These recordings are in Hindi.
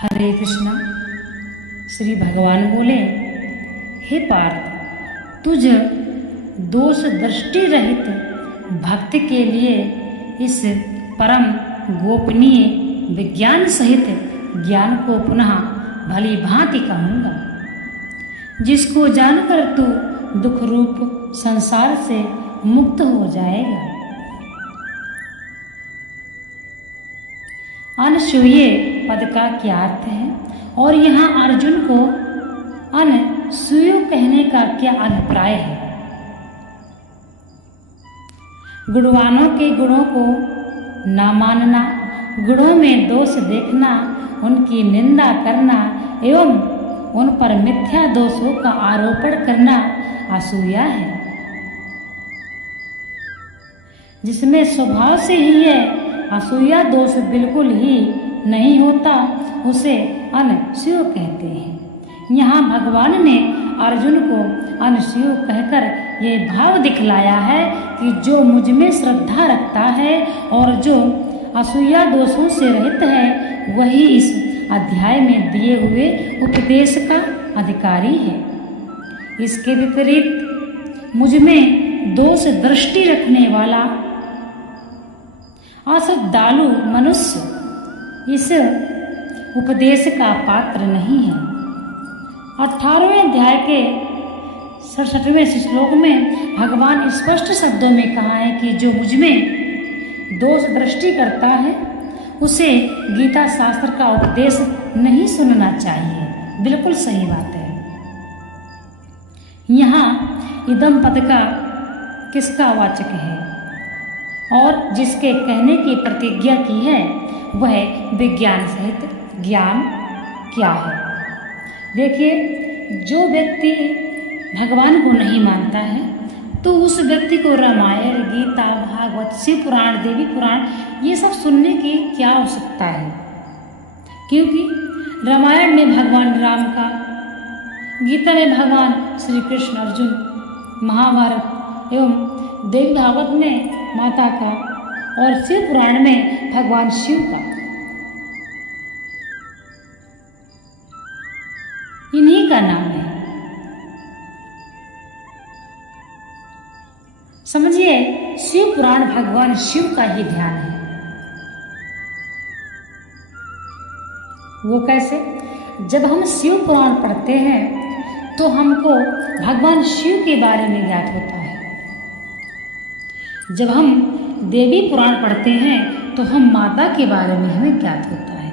हरे कृष्णा। श्री भगवान बोले, हे पार्थ, तुझ दोष दृष्टि रहित भक्त के लिए इस परम गोपनीय विज्ञान सहित ज्ञान को पुनः भली भांति कहूँगा, जिसको जानकर तू दुख रूप संसार से मुक्त हो जाएगा। अनसूये पद का क्या अर्थ है और यहाँ अर्जुन को अनसूय कहने का क्या अभिप्राय है? गुणवानों के गुणों को न मानना, गुणों में दोष देखना, उनकी निंदा करना एवं उन पर मिथ्या दोषों का आरोपण करना असूया है। जिसमें स्वभाव से ही यह असूया दोष बिल्कुल ही नहीं होता, उसे अनसूय कहते हैं। यहाँ भगवान ने अर्जुन को अनसूय कहकर यह भाव दिखलाया है कि जो मुझ में श्रद्धा रखता है और जो असूया दोषों से रहित है, वही इस अध्याय में दिए हुए उपदेश का अधिकारी है। इसके विपरीत मुझ में दोष दृष्टि रखने वाला अश्रद्धालु मनुष्य इस उपदेश का पात्र नहीं है। 18वें अध्याय के 67वें श्लोक में भगवान स्पष्ट शब्दों में कहा है कि जो मुझ में दोष दृष्टि करता है उसे गीता शास्त्र का उपदेश नहीं सुनना चाहिए। बिल्कुल सही बात है। यहाँ इदम पद का किसका वाचक है और जिसके कहने की प्रतिज्ञा की है वह विज्ञान सहित ज्ञान क्या है? देखिए, जो व्यक्ति भगवान को नहीं मानता है तो उस व्यक्ति को रामायण, गीता, भागवत, शिव पुराण, देवी पुराण ये सब सुनने की क्या आवश्यकता है? क्योंकि रामायण में भगवान राम का, गीता में भगवान श्री कृष्ण अर्जुन, महाभारत एवं देवी भागवत में माता का और शिव पुराण में भगवान शिव का, इन्हीं का नाम है। समझिए, शिव पुराण भगवान शिव का ही ध्यान है। वो कैसे? जब हम शिव पुराण पढ़ते हैं तो हमको भगवान शिव के बारे में ज्ञात होता है। जब हम देवी पुराण पढ़ते हैं तो हम माता के बारे में हमें ज्ञात होता है।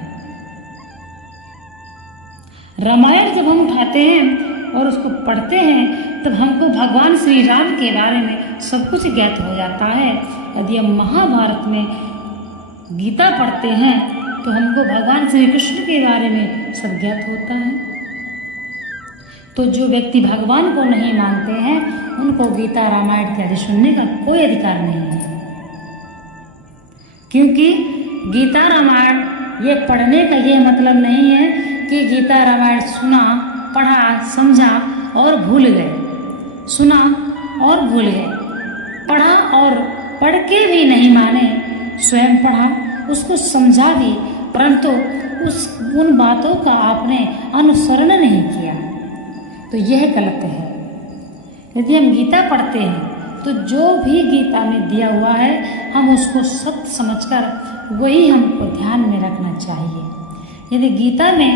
रामायण जब हम उठाते हैं और उसको पढ़ते हैं तब हमको भगवान श्री राम के बारे में सब कुछ ज्ञात हो जाता है। यदि हम महाभारत में गीता पढ़ते हैं तो हमको भगवान श्री कृष्ण के बारे में सब ज्ञात होता है। तो जो व्यक्ति भगवान को नहीं मानते हैं उनको गीता, रामायण इत्यादि सुनने का कोई अधिकार नहीं है। क्योंकि गीता, रामायण ये पढ़ने का ये मतलब नहीं है कि गीता, रामायण सुना, पढ़ा, समझा और भूल गए। सुना और भूल गए, पढ़ा और पढ़ के भी नहीं माने, स्वयं पढ़ा, उसको समझा भी, परंतु उन बातों का आपने अनुसरण नहीं किया, तो यह गलत है। यदि हम गीता पढ़ते हैं तो जो भी गीता में दिया हुआ है हम उसको सत्य समझकर वही हमको ध्यान में रखना चाहिए। यदि गीता में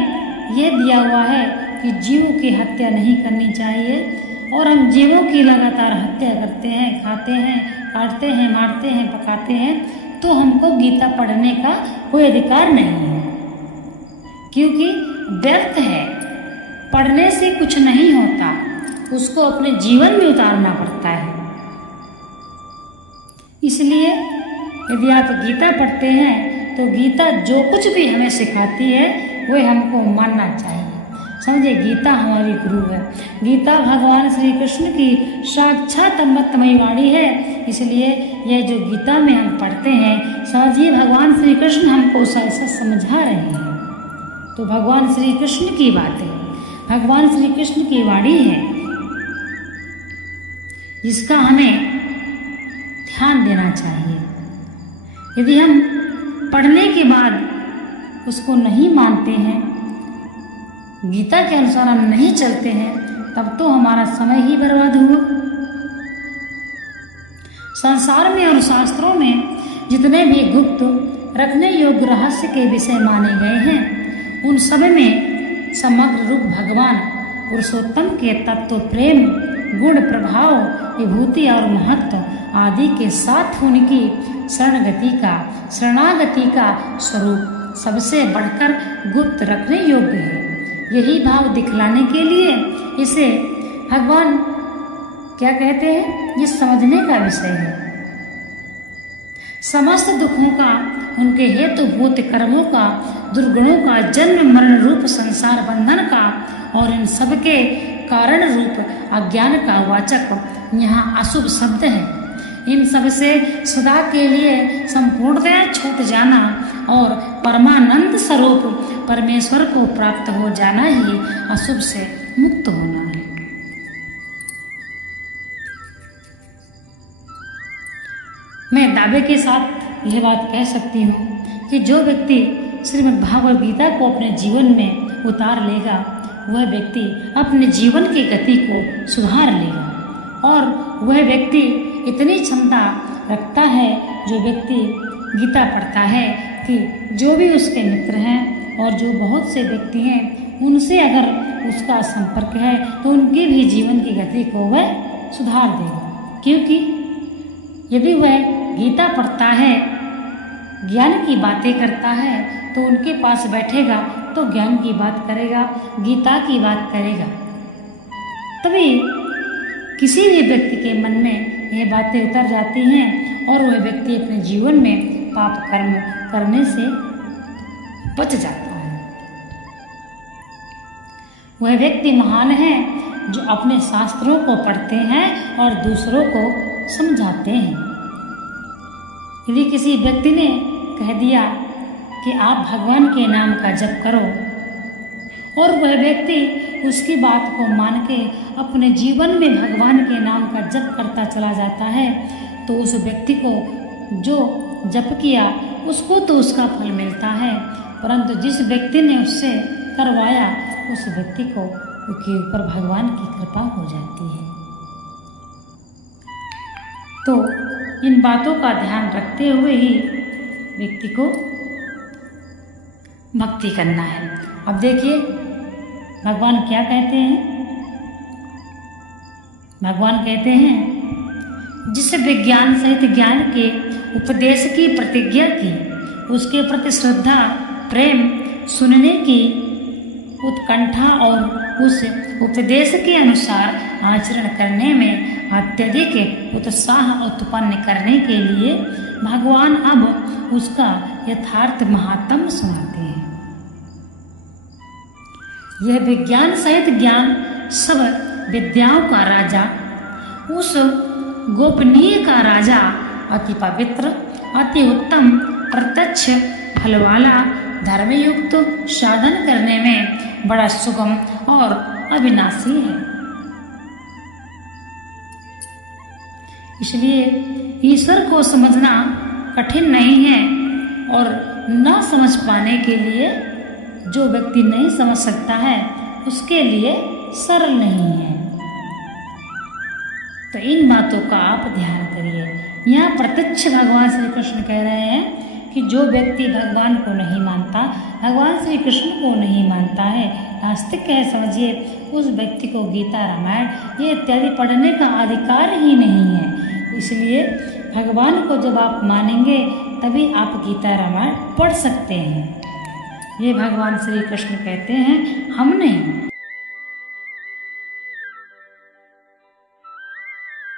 यह दिया हुआ है कि जीवों की हत्या नहीं करनी चाहिए और हम जीवों की लगातार हत्या करते हैं, खाते हैं, काटते हैं, मारते हैं, पकाते हैं, तो हमको गीता पढ़ने का कोई अधिकार नहीं है। क्योंकि व्यर्थ है, पढ़ने से कुछ नहीं होता, उसको अपने जीवन में उतारना पड़ता है। इसलिए यदि आप गीता पढ़ते हैं तो गीता जो कुछ भी हमें सिखाती है वह हमको मानना चाहिए। समझे, गीता हमारी गुरु है। गीता भगवान श्री कृष्ण की साक्षात अमृतमयी वाणी है। इसलिए यह जो गीता में हम पढ़ते हैं, समझिए भगवान श्री कृष्ण हमको ऐसा समझा रहे हैं। तो भगवान श्री कृष्ण की बात है, भगवान श्री कृष्ण की वाणी है, जिसका हमें ध्यान देना चाहिए। यदि हम पढ़ने के बाद उसको नहीं मानते हैं गीता के अनुसार हम नहीं चलते हैं तब तो हमारा समय ही बर्बाद हुआ। संसार में और शास्त्रों में जितने भी गुप्त रखने योग्य रहस्य के विषय माने गए हैं उन सब में समग्र रूप भगवान पुरुषोत्तम के तत्व, प्रेम, गुण, प्रभाव, विभूति और महत्व आदि के साथ उनकी शरणागति का स्वरूप सबसे बढ़कर गुप्त रखने योग्य है। यही भाव दिखलाने के लिए इसे भगवान क्या कहते हैं, ये समझने का विषय है। समस्त दुखों का, उनके हेतुभूत कर्मों का, दुर्गुणों का, जन्म मरण रूप संसार बंधन का और इन सबके कारण रूप अज्ञान का वाचक यहाँ अशुभ शब्द है। इन सब से सदा के लिए संपूर्णतया छूट जाना और परमानंद स्वरूप परमेश्वर को प्राप्त हो जाना ही अशुभ से मुक्त होना है। मैं दावे के साथ यह बात कह सकती हूँ कि जो व्यक्ति श्रीमद् भागवत गीता को अपने जीवन में उतार लेगा वह व्यक्ति अपने जीवन की गति को सुधार लेगा। और वह व्यक्ति इतनी क्षमता रखता है, जो व्यक्ति गीता पढ़ता है, कि जो भी उसके मित्र हैं और जो बहुत से व्यक्ति हैं उनसे अगर उसका संपर्क है तो उनके भी जीवन की गति को वह सुधार देगा। क्योंकि यदि वह गीता पढ़ता है, ज्ञान की बातें करता है, तो उनके पास बैठेगा तो ज्ञान की बात करेगा, गीता की बात करेगा। तभी किसी भी व्यक्ति के मन में यह बातें उतर जाती हैं और वह व्यक्ति अपने जीवन में पाप कर्म करने से बच जाता है। वह व्यक्ति महान है जो अपने शास्त्रों को पढ़ते हैं और दूसरों को समझाते हैं। यदि किसी व्यक्ति ने कह दिया कि आप भगवान के नाम का जप करो और वह व्यक्ति उसकी बात को मान के अपने जीवन में भगवान के नाम का जप करता चला जाता है, तो उस व्यक्ति को जो जप किया उसको तो उसका फल मिलता है, परंतु जिस व्यक्ति ने उससे करवाया उस व्यक्ति को उसके ऊपर भगवान की कृपा हो जाती है। तो इन बातों का ध्यान रखते हुए ही व्यक्ति को भक्ति करना है। अब देखिए भगवान क्या कहते हैं। भगवान कहते हैं जिस विज्ञान सहित ज्ञान के उपदेश की प्रतिज्ञा की, उसके प्रति श्रद्धा, प्रेम, सुनने की उत्कंठा और उस उपदेश के अनुसार आचरण करने में अत्यधिक उत्साह उत्पन्न करने के लिए भगवान अब उसका यथार्थ महात्म सुनाते हैं। यह विज्ञान सहित ज्ञान सब विद्याओं का राजा, उस गोपनीय का राजा, अति पवित्र, अति उत्तम, प्रत्यक्ष फल वाला, धर्मयुक्त साधन करने में बड़ा सुगम और अविनाशी है। इसलिए ईश्वर को समझना कठिन नहीं है और न समझ पाने के लिए जो व्यक्ति नहीं समझ सकता है उसके लिए सरल नहीं है। तो इन बातों का आप ध्यान करिए। यहाँ प्रत्यक्ष भगवान श्री कृष्ण कह रहे हैं कि जो व्यक्ति भगवान को नहीं मानता, भगवान श्री कृष्ण को नहीं मानता है, नास्तिक है समझिए, उस व्यक्ति को गीता, रामायण ये इत्यादि पढ़ने का अधिकार ही नहीं है। इसलिए भगवान को जब आप मानेंगे तभी आप गीता, रामायण पढ़ सकते हैं। ये भगवान श्री कृष्ण कहते हैं, हम नहीं।